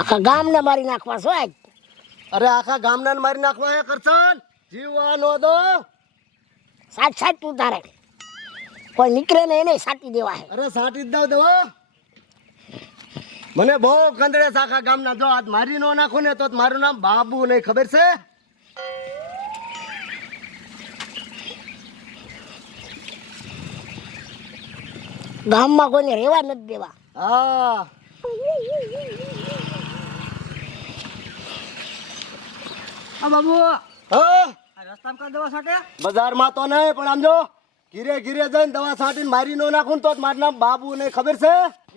આખા ગામને મારી નાખવા છો આજ. અરે આખા ગામના મારી નાખવા હે કરશન જીવવાનો દો. સાચ સાચ તું તારે કોઈ નીકળે ને એને સાટી દેવા હે. અરે સાટી જ દઉં દેવો. મને બહુ કંદડે છે આખા ગામના. જો આજ મારી નો નાખું ને તો મારું નામ બાબુ નહીં, ખબર છે? ગામમાં કોઈને રહેવા નથી દેવા. હા બાબુ હા રસ્તામાં કઈ દવા છાંટે? બજારમાં તો નહીં, પણ આમ જો ઘીરે ઘીરે જઈને દવા છાંટીને મારી નો નાખું તો મારું નામ બાબુ નહીં, ખબર છે?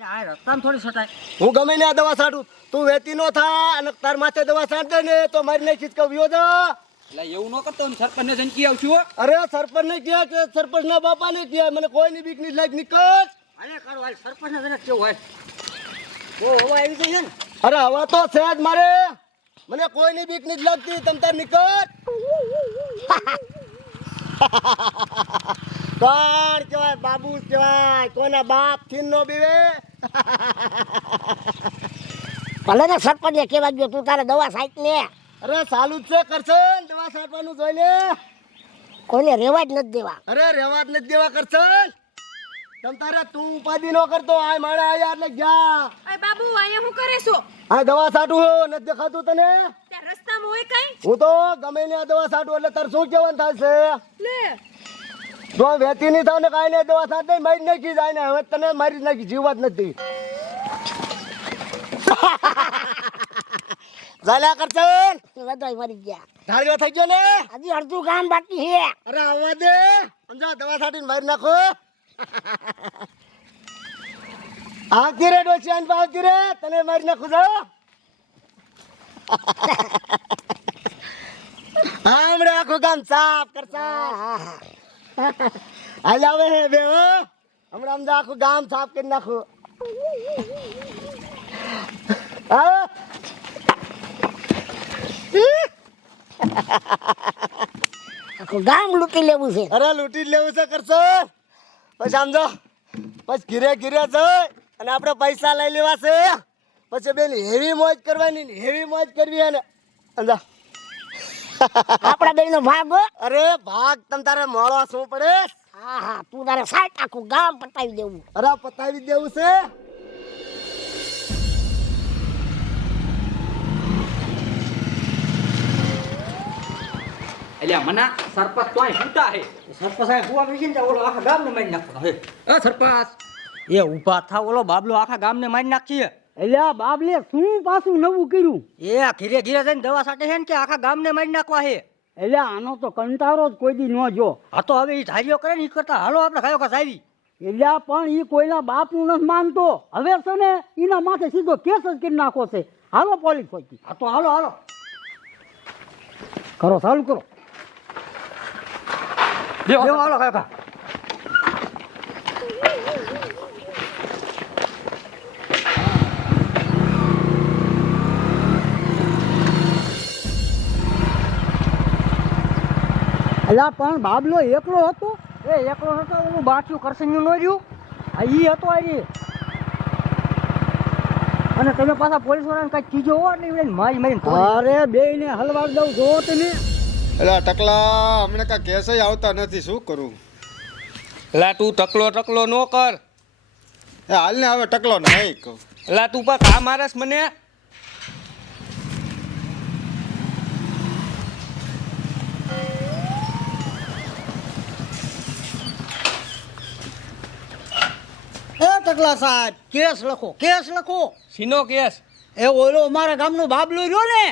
આ રસ્તામાં થોડી છટાય. હું ગમે ને આ દવા છાંટું, તું વેતી નો થા અને તાર માથે દવા છાંટ દે ને તો મારી નાખીશ કે વ્યો જા. એટલે એવું ન કરતો સરપંચને જઈને કી આવશું. અરે સરપંચ ને કહે કે સરપંચ ના બાપા ને કહે, મને કોઈની બીક ની લાગ નીકળ. આને કરો હાલ સરપંચને જઈને કેવું હોય. બહુ હવા આવી ગઈ છે ને. અરે હવા તો છે જ મારે, મને કોઈની બીક ની લાગતી. તમ તાર નીકળ. કોણ કહેવાય? બાબુ જ કહેવાય. કોઈના બાપ થી નો બીવે. ભલે ને સરપંચે કહેવા ગયો તું તારે દવા સાચ ને. અરે ચાલુ જ છે કરશન, દવા છાંટવાનું જોઈ લે. કોઈને રહેવા જ નથી દેવા. અરે રેવા જ નથી દેવા કરશન. તમ તારે તું ઉપાધિ નો કરતો. આ માણે આયા એટલે ગયા. અરે બાબુ અહીંયા હું કરે છો? આ દવા છાંટું હો, નથી દેખાતું તને? ત્યાં રસ્તામાં હોય કઈ? હું તો ગમે ને આ દવા છાંટું એટલે તારે શું કહેવાનું થાય છે? લે જો વેતી નહીં થાવ ને કાંઈ નહીં, દવા છાંટ દઈ મારી નાખી જાય ને. હવે તને મારી નાખી, જીવવા જ નથી. ઝાલ્યા કરશન, બધાય મરી ગયા. ધાર્યો થઈ ગયો ને. હજી અડધું ગામ બાકી છે. અરે આવવા દે, સમજા દવા છાંટીને મારી નાખો. આવતી રે ડોસી, આને આવતી રે, તને મારી નાખું છો. હમણાં આખું ગામ સાફ કરશા. હાલ આવે હે બે હો. હમણાં સમજા આખું ગામ સાફ કરી નાખું. હા આખું ગામ લૂંટી લેવું છે. અરે લૂંટી જ લેવું છે કરશો. પછી સમજો પછી ઘીરે ઘીરે જઈ અને આપણે પૈસા લઈ લેવા છે. પછી બેન હેવી મોજ કરવાની ને હેવી મોજ કરવી હે ને સમજા. આપણા બે નો ભાગ હો. અરે ભાગ તમ તારે મોળો શું પડે? હા હા તું તારે સાચ આખું ગામ પતાવી દેવું. અરે પતાવી દેવું છે. એટલે મના સરપંચ તોય ફૂટા હે. સરપંચ સાહેબ કુવા બેસીને તો ઓલો આખા ગામને મારી નાખતો હે. એ સરપંચ એ ઊભા થાવ, ઓલો બાબલો આખા ગામને મારી નાખી. એટલે બાબલે શું પાછું નવું કર્યું? એ ઘીરે ઘીરે જઈને દવા છાંટે છે ને કે આખા ગામને મારી નાખવા હે. એટલે આનો તો કંટાળો જ કોઈ દી ન જો. હા તો હવે એ ધાર્યો કરે ને એ કરતા હાલો આપણે ખાયો ખાસ આવી. એટલે પણ એ કોઈના બાપનું નથી માનતો. હવે છે ને એના માથે સીધો કેસ જ કરી નાખો છે. હાલો પોલીસ પહોંચી. હા તો હાલો હાલો કરો, ચાલુ કરો. દેવો હાલો ખાયો ખા. એટલે પણ બાબલો એકલો હતો. એ એકલો હતો, ઓલું બાઠિયું કરસન્યું ન રહ્યું. આ ઈ હતો આરી. અને તમે પાછા પોલીસ વાળાને કઈ ચીજો હોવા નહીં મારી મારીને અરે બેયને હલવાડ દઉં જોવો તમે. એટલે ટકલા હમણાં કાંઈ કેસય આવતા નથી, શું કરું? એલા તું ટકલો નો કર. એ હાલને હવે ટકલો નહીં કહું. એલા તું પર કા મારસ મને? એ ટકલા સાહેબ, કેસ લખો, કેસ લખો. સીનો કેસ? એ ઓલો અમારા ગામનો બાબલો રહ્યો ને,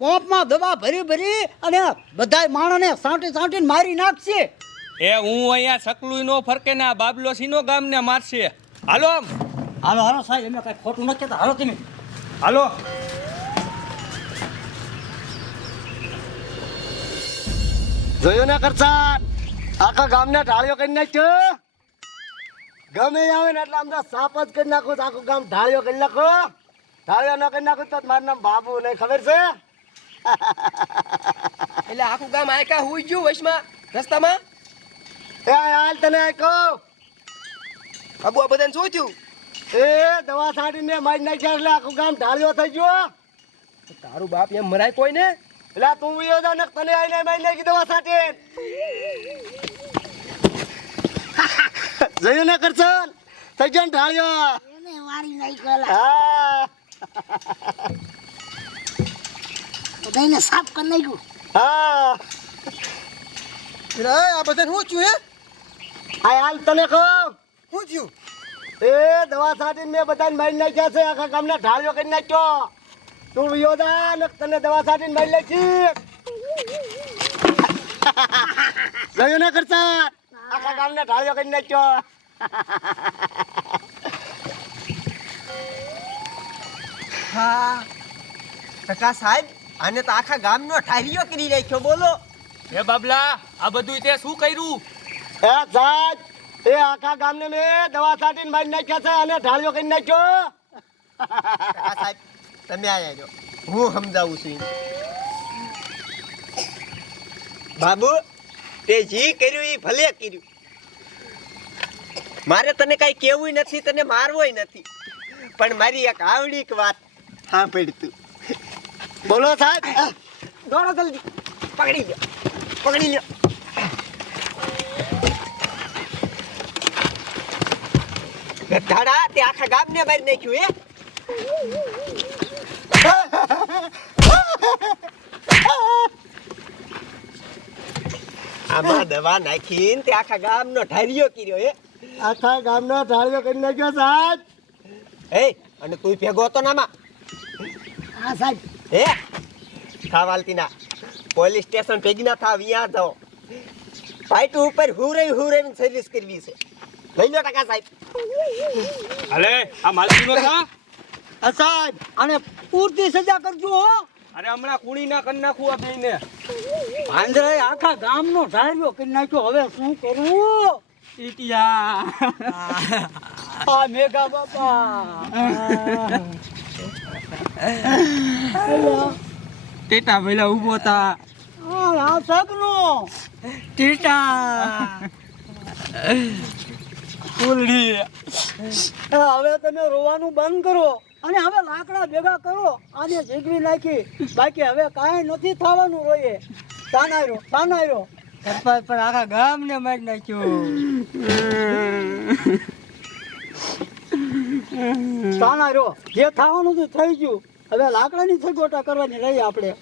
પોંપમાં દવા ભરી ભરી અને બધાય માણસને સાંટી સાંટીને મારી નાખશે. એ હું અહીંયા સકલું નો ફરકે ને આ બાબલો સીનો ગામને મારશે. હાલો આમ. હાલો હાલો સાહેબ, એમને કઈ ખોટું નથી કહેતા. હાલો તમે હાલો. જોયું ને કરશન, આખા ગામને ઢાળીઓ કરી નાખ્યો. ગમે આવે ને એટલે આમ સાપ જ કરી નાખો. આખું ગામ ઢાળીઓ કરી નાખો. ઢાળીઓ ન કરી નાખો તો મારું નામ બાબુ નહીં, ખબર છે? એટલે આખું ગામ આયકા હુઈ ગયું વચમાં રસ્તામાં. એ હાલ તને કહું, બાબુ આ બધાને શું થયું? એ દવા છાંટીને મારી નાખ્યા એટલે આખું ગામ ઢાળ્યો થઈ ગયો. તારું બાપ એમ મરાય કોઈ ને એટલે તું વિયો જા ને તને આઈને મારી નાખી દવા છાંટી. જોયું ને કરશન થઈ ગયો ને ઢાળ્યો. એને મારી નાખ્યો લા. હા બધાને સાફ કરી નાખ્યું. હા આ બધા શું થયું હે આ હાલ તને કહું શું થયું એ દવા છાંટીને મેં બધાને મારી નાખ્યા છે આખા ગામને ઢાળ્યો કરી નાખ્યો. તું વિયો જા ને તને દવા છાંટીને મારી નાખી. જોયું ને કરશન આખા ગામને ઢાળ્યો કરી નાખ્યો. હા ટકા સાહેબ આને તો આખા ગામનો ઠારિયો કરી નાખ્યો બોલો હે બાબલા આ બધું તે શું કર્યું એ સાહેબ એ આખા ગામને મેં દવા છાંટીને મારી નાખ્યા છે અને ઢાળ્યો કરી નાખ્યો. ટકા સાહેબ તમે આયા જો હું સમજાવું છું બાબુ તે જી કર્યું એ ભલે કર્યું મારે તને કઈ કેવું નથી તને મારવોય નથી પણ મારી એક આવડીક વાત સાંભળ તું બોલો સાહેબ. દોડો જલ્દી પકડી લ્યો ગધાડા તે આખા ગામને મારી નાખ્યું હે આમાં દવા નાખીને તે આખા ગામનો ઠારિયો કર્યો હે આખા ગામનો ઢાળ્યો કરી નાખ્યો સાહેબ. હે અને તું ભેગો હતો નામાં હા સાહેબ. હે ખાવાલતી ના પોલીસ સ્ટેશન ભેગી ના થાવ અહીંયા જાઓ પાઇટ ઉપર હુરે સર્વિસ કરવી છે લઈ લો ટકા સાહેબ અલે આ માલતીનો થા સાહેબ આને પૂરતી સજા કરજો હો અરે હમણાં કુણી ના કરી નાખું આ બેને આંધળે આખા ગામનો ઢાર્યો કરી નાખ્યો હવે શું કરું ટીટિયા આ મેઘા બાપા ટેટા વેલા ઊભો તા આ સગનો ટેટા ફૂલડી હવે તમે રોવાનું બંધ કરો અને હવે લાકડા ભેગા કરો આને ઝીગવી નાખી બાકી હવે કાંઈ નથી થવાનું રોયે તાનાર્યો સરપંચ પણ આખા ગામને મારી નાખ્યું તાનાર્યો જે થવાનું તો થઈ ગયું હવે લાકડાની સગવટા કરવાની રહી આપણે